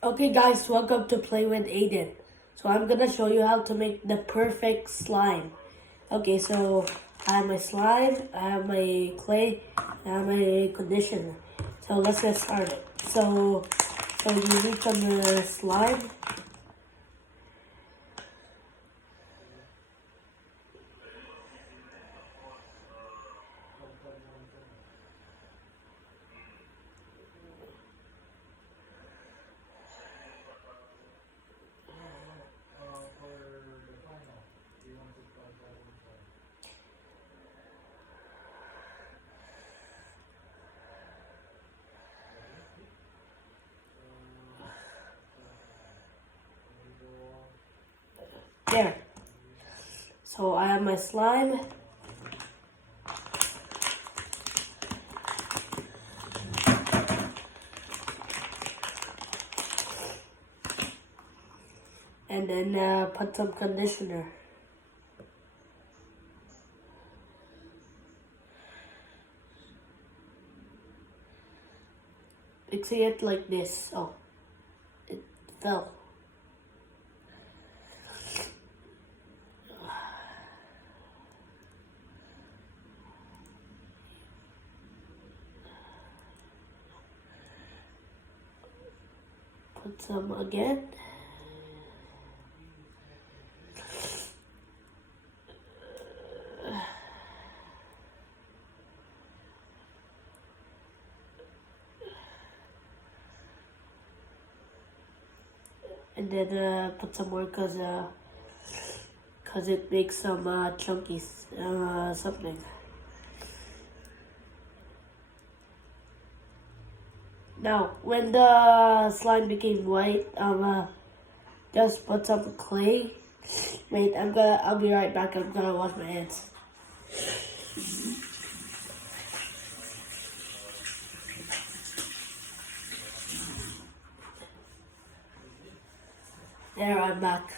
Okay guys, welcome to Play with Aiden. So I'm gonna show you how to make the perfect slime. Okay, so I have my slime, I have my clay, I have my conditioner. So let's get started. So you need some slime. There. So I have my slime. And then put some conditioner. Mixing it like this. Oh, it fell. Put some again. And then put some more cause it makes some chunky something. Now, when the slime became white, just put some clay. Wait, I'll be right back. I'm gonna wash my hands. There, I'm back.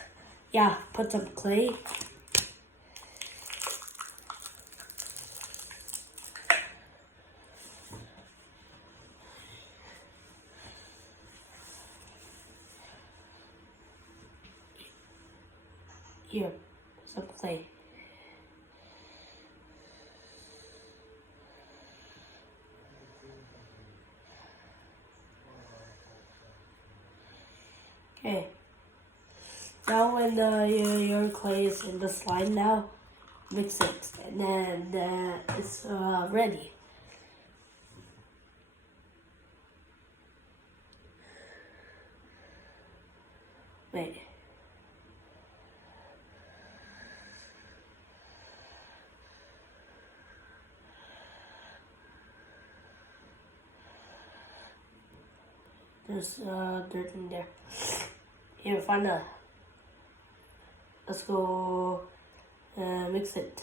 Yeah, put some clay. Here, some clay. Okay. Now when your clay is in the slime now, mix it, and then it's ready. Wait. There's dirt in there. Here, find a. Let's go mix it.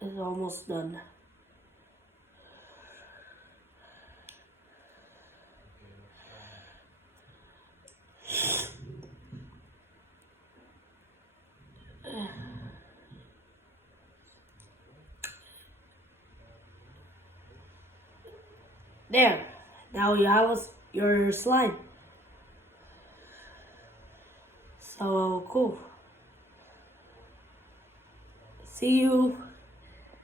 It's almost done. There. Now you have your slime. So cool. See you.